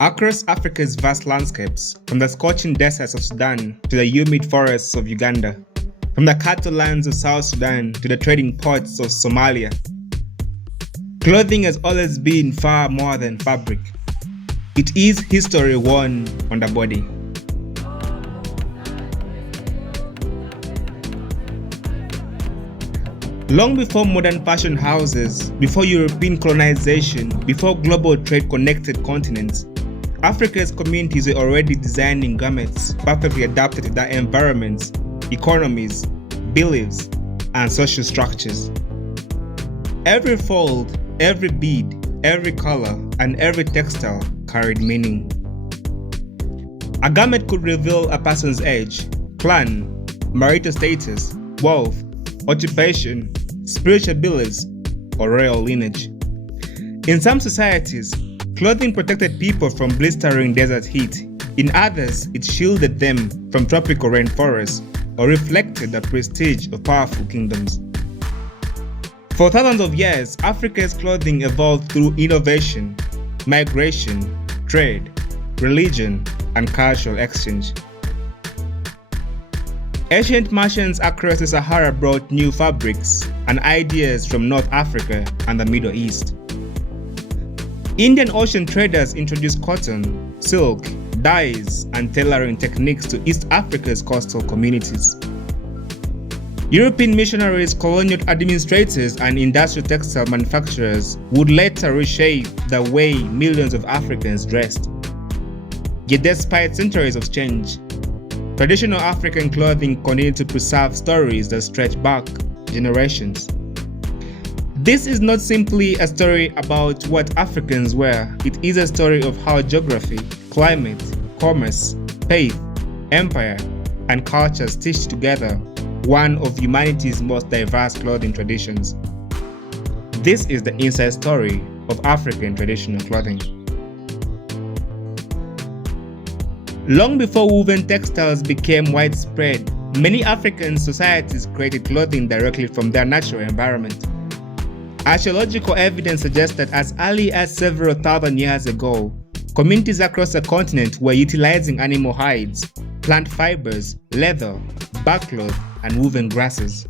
Across Africa's vast landscapes, from the scorching deserts of Sudan to the humid forests of Uganda, from the cattle lands of South Sudan to the trading ports of Somalia, clothing has always been far more than fabric. It is history worn on the body. Long before modern fashion houses, before European colonization, before global trade connected continents, Africa's communities were already designing garments perfectly adapted to their environments, economies, beliefs, and social structures. Every fold, every bead, every color, and every textile carried meaning. A garment could reveal a person's age, clan, marital status, wealth, occupation, spiritual beliefs, or royal lineage. In some societies, clothing protected people from blistering desert heat. In others, it shielded them from tropical rainforests or reflected the prestige of powerful kingdoms. For thousands of years, Africa's clothing evolved through innovation, migration, trade, religion, and cultural exchange. Ancient merchants across the Sahara brought new fabrics and ideas from North Africa and the Middle East. Indian Ocean traders introduced cotton, silk, dyes, and tailoring techniques to East Africa's coastal communities. European missionaries, colonial administrators, and industrial textile manufacturers would later reshape the way millions of Africans dressed. Yet despite centuries of change, traditional African clothing continued to preserve stories that stretch back generations. This is not simply a story about what Africans wear, it is a story of how geography, climate, commerce, faith, empire, and culture stitched together one of humanity's most diverse clothing traditions. This is the inside story of African traditional clothing. Long before woven textiles became widespread, many African societies created clothing directly from their natural environment. Archaeological evidence suggests that as early as several thousand years ago, communities across the continent were utilizing animal hides, plant fibers, leather, barkcloth, and woven grasses.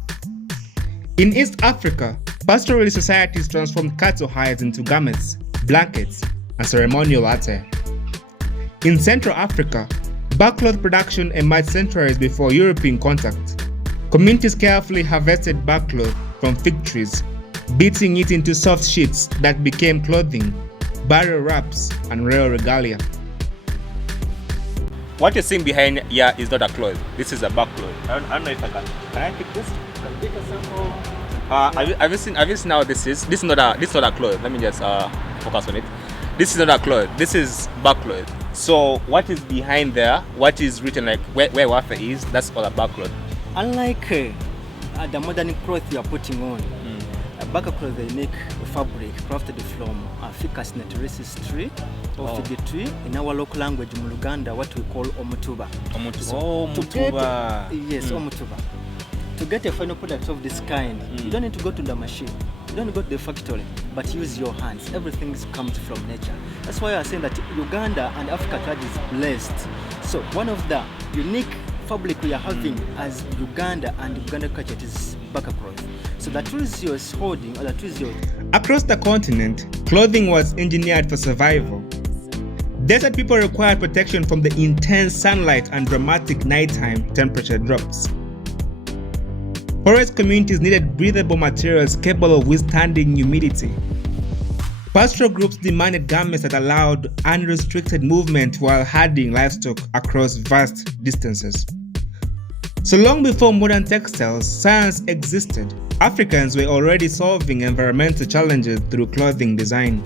In East Africa, pastoralist societies transformed cattle hides into garments, blankets, and ceremonial attire. In Central Africa, barkcloth production emerged centuries before European contact. Communities carefully harvested barkcloth from fig trees, beating it into soft sheets that became clothing, burial wraps, and royal regalia. What you're seeing behind here is not a cloth. This is a barkcloth. I don't know if I can. Can I pick this? Can I pick a sample? Have you seen how this is? This is not a cloth. Let me just focus on it. This is not a cloth. This is barkcloth. So what is behind there? What is written like where wafer is? That's all a barkcloth. Unlike the modern cloth you are putting on, a barkcloth they make a fabric crafted from a ficus naturalis tree or fig tree. In our local language, in Uganda, what we call omutuba. Omutuba. Yes, omutuba. To get a final product of this kind, you don't need to go to the machine. You don't go to the factory, but use your hands. Everything comes from nature. That's why I say that Uganda and Africa trade is blessed. So one of the unique fabric we are having as Uganda and Uganda culture is barkcloth. So the tools you're holding, or the tools you're... Across the continent, clothing was engineered for survival. Desert people required protection from the intense sunlight and dramatic nighttime temperature drops. Forest communities needed breathable materials capable of withstanding humidity. Pastoral groups demanded garments that allowed unrestricted movement while herding livestock across vast distances. So long before modern textiles, science existed. Africans were already solving environmental challenges through clothing design.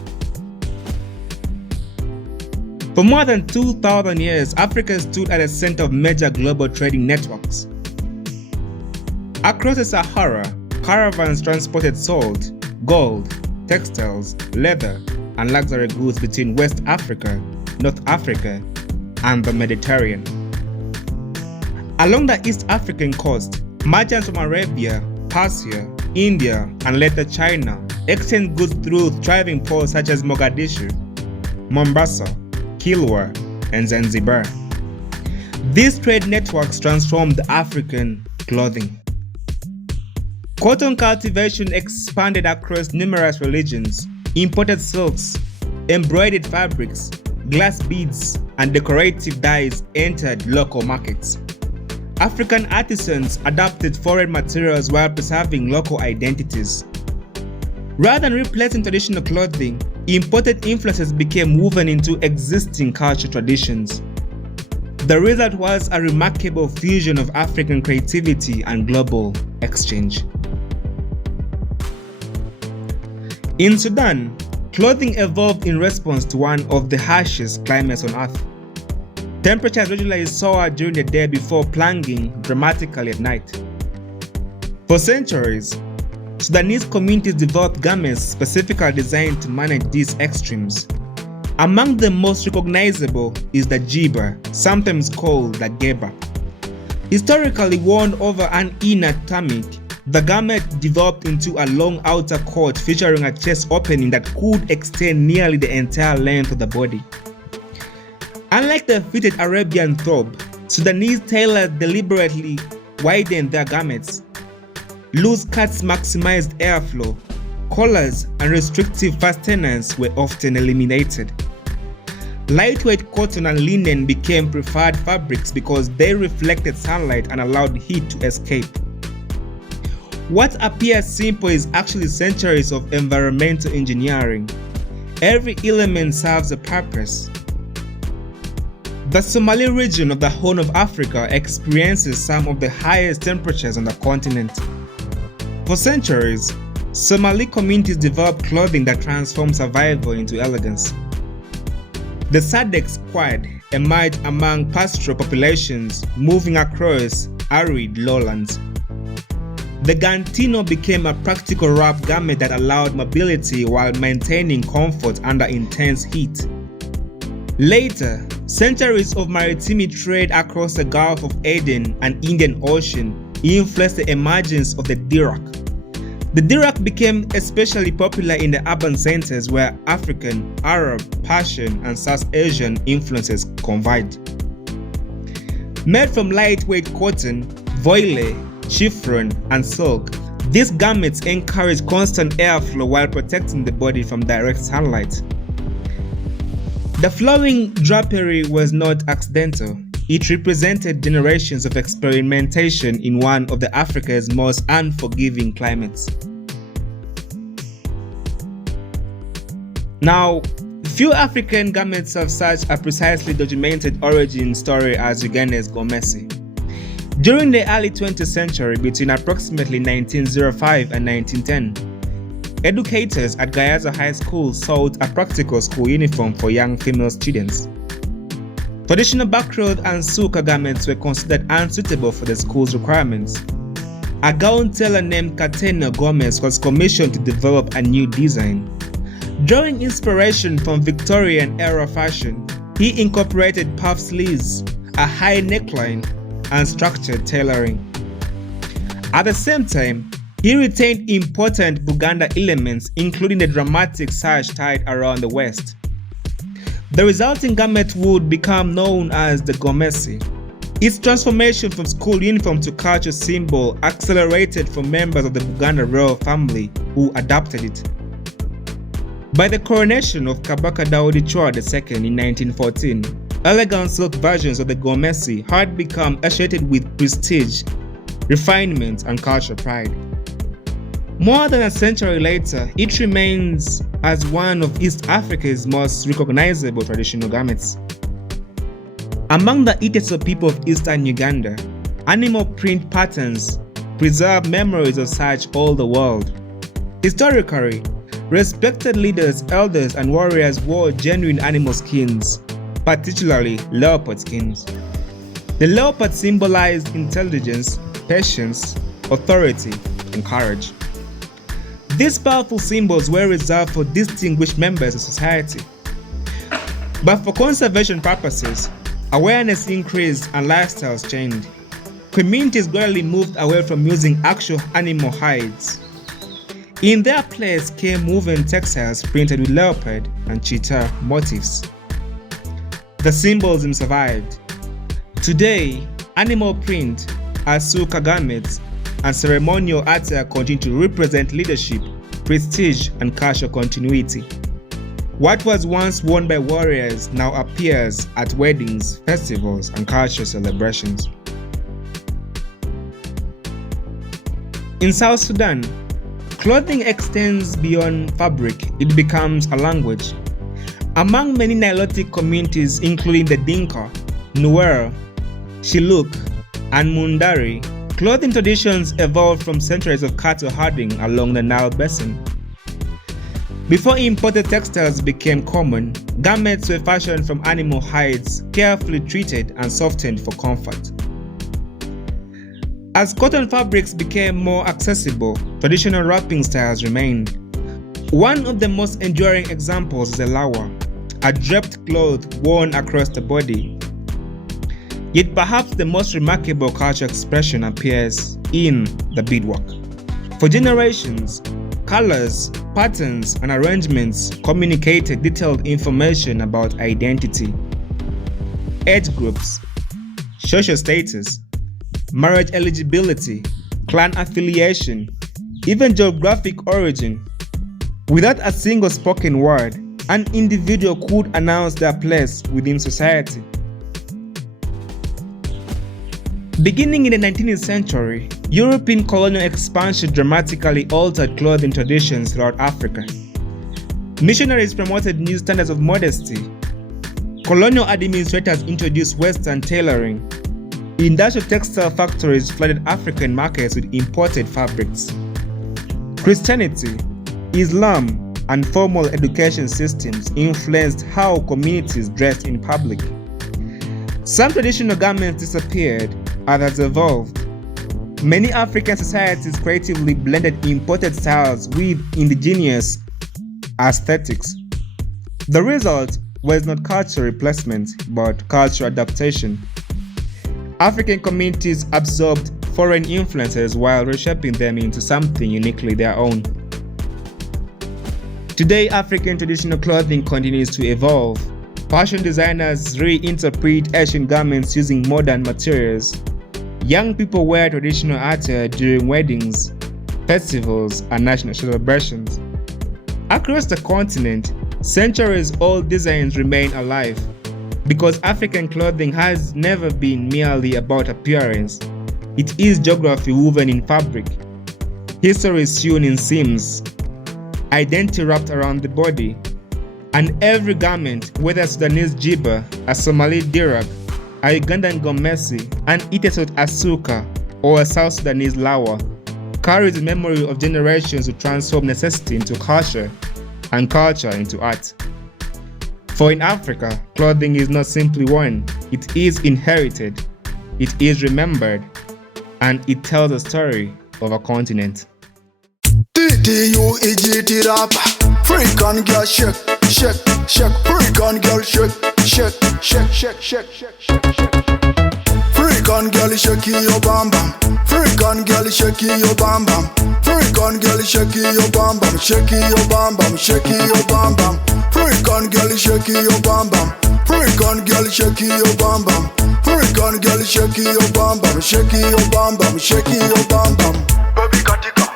For more than 2,000 years, Africa stood at the center of major global trading networks. Across the Sahara, caravans transported salt, gold, textiles, leather, and luxury goods between West Africa, North Africa, and the Mediterranean. Along the East African coast, merchants from Arabia, Persia, India, and later China exchanged goods through thriving ports such as Mogadishu, Mombasa, Kilwa, and Zanzibar. These trade networks transformed African clothing. Cotton cultivation expanded across numerous religions. Imported silks, embroidered fabrics, glass beads, and decorative dyes entered local markets. African artisans adapted foreign materials while preserving local identities. Rather than replacing traditional clothing, imported influences became woven into existing cultural traditions. The result was a remarkable fusion of African creativity and global exchange. In Sudan, clothing evolved in response to one of the harshest climates on Earth. Temperatures regularly soared during the day before plunging dramatically at night. For centuries, Sudanese communities developed garments specifically designed to manage these extremes. Among the most recognizable is the jibba, sometimes called the geba. Historically worn over an inner tunic, the garment developed into a long outer coat featuring a chest opening that could extend nearly the entire length of the body. Unlike the fitted Arabian thobe, Sudanese tailors deliberately widened their garments. Loose cuts maximized airflow, collars and restrictive fasteners were often eliminated. Lightweight cotton and linen became preferred fabrics because they reflected sunlight and allowed heat to escape. What appears simple is actually centuries of environmental engineering. Every element serves a purpose. The Somali region of the Horn of Africa experiences some of the highest temperatures on the continent. For centuries, Somali communities developed clothing that transformed survival into elegance. The Sadek squad emerged among pastoral populations moving across arid lowlands. The gantino became a practical wrap garment that allowed mobility while maintaining comfort under intense heat. Later, centuries of maritime trade across the Gulf of Aden and Indian Ocean influenced the emergence of the Dirac. The Dirac became especially popular in the urban centers where African, Arab, Persian, and South Asian influences converged. Made from lightweight cotton, voile, chiffon, and silk, these garments encourage constant airflow while protecting the body from direct sunlight. The flowing drapery was not accidental. It represented generations of experimentation in one of Africa's most unforgiving climates. Now, few African garments have such a precisely documented origin story as Uganda's Gomesi. During the early 20th century, between approximately 1905 and 1910, educators at Gayaza High School sought a practical school uniform for young female students. Traditional Barkcloth and suka garments were considered unsuitable for the school's requirements. A gown tailor named Katena Gomez was commissioned to develop a new design. Drawing inspiration from Victorian-era fashion, he incorporated puff sleeves, a high neckline, and structured tailoring. At the same time, he retained important Buganda elements, including the dramatic sash tied around the waist. The resulting garment would become known as the Gomesi. Its transformation from school uniform to cultural symbol accelerated for members of the Buganda royal family who adopted it. By the coronation of Kabaka Daudi Chwa II in 1914, elegant silk versions of the Gomesi had become associated with prestige, refinement, and cultural pride. More than a century later, it remains as one of East Africa's most recognizable traditional garments. Among the Iteso people of eastern Uganda, animal print patterns preserve memories of such all the world. Historically, respected leaders, elders, and warriors wore genuine animal skins, particularly leopard skins. The leopard symbolized intelligence, patience, authority, and courage. These powerful symbols were reserved for distinguished members of society. But for conservation purposes, awareness increased and lifestyles changed. Communities gradually moved away from using actual animal hides. In their place came woven textiles printed with leopard and cheetah motifs. the symbolism survived. Today, animal print, asuka garments, and ceremonial attire continue to represent leadership, prestige, and cultural continuity. What was once worn by warriors now appears at weddings, festivals, and cultural celebrations. In South Sudan, clothing extends beyond fabric, it becomes a language. Among many Nilotic communities including the Dinka, Nuer, Shilluk, and Mundari, clothing traditions evolved from centuries of cattle herding along the Nile Basin. Before imported textiles became common, garments were fashioned from animal hides, carefully treated and softened for comfort. As cotton fabrics became more accessible, traditional wrapping styles remained. One of the most enduring examples is the lawa, a draped cloth worn across the body. Yet perhaps the most remarkable cultural expression appears in the beadwork. For generations, colors, patterns, and arrangements communicated detailed information about identity, age groups, social status, marriage eligibility, clan affiliation, even geographic origin. Without a single spoken word, an individual could announce their place within society. Beginning in the 19th century, European colonial expansion dramatically altered clothing traditions throughout Africa. Missionaries promoted new standards of modesty. Colonial administrators introduced Western tailoring. Industrial textile factories flooded African markets with imported fabrics. Christianity, Islam, and formal education systems influenced how communities dressed in public. Some traditional garments disappeared, others evolved. Many African societies creatively blended imported styles with indigenous aesthetics. The result was not cultural replacement, but cultural adaptation. African communities absorbed foreign influences while reshaping them into something uniquely their own. Today, African traditional clothing continues to evolve. Fashion designers reinterpret Asian garments using modern materials. Young people wear traditional attire during weddings, festivals, and national celebrations. Across the continent, centuries-old designs remain alive because African clothing has never been merely about appearance. It is geography woven in fabric, history sewn in seams, identity wrapped around the body, and every garment, whether Sudanese Jibba, a Somali Dirac, a Ugandan Gomesi, an Iteso asuka, or a South Sudanese lawa, carries the memory of generations who transform necessity into culture and culture into art. For in Africa, clothing is not simply worn, it is inherited, it is remembered, and it tells a story of a continent. TTUEGT rap, African girl shake, shake, shake, African girl shake, shake, shake, shake, shake, shake, shake, shake. African girl shake your bam bam, African girl shake your bam bam, African girl shake your bam bam, shake your bam bam, shake your bam bam. African girl shake your bam bam, African girl shake your bam bam, African girl shake your bam bam, shake your bam bam, shake your bam bam. Baby katika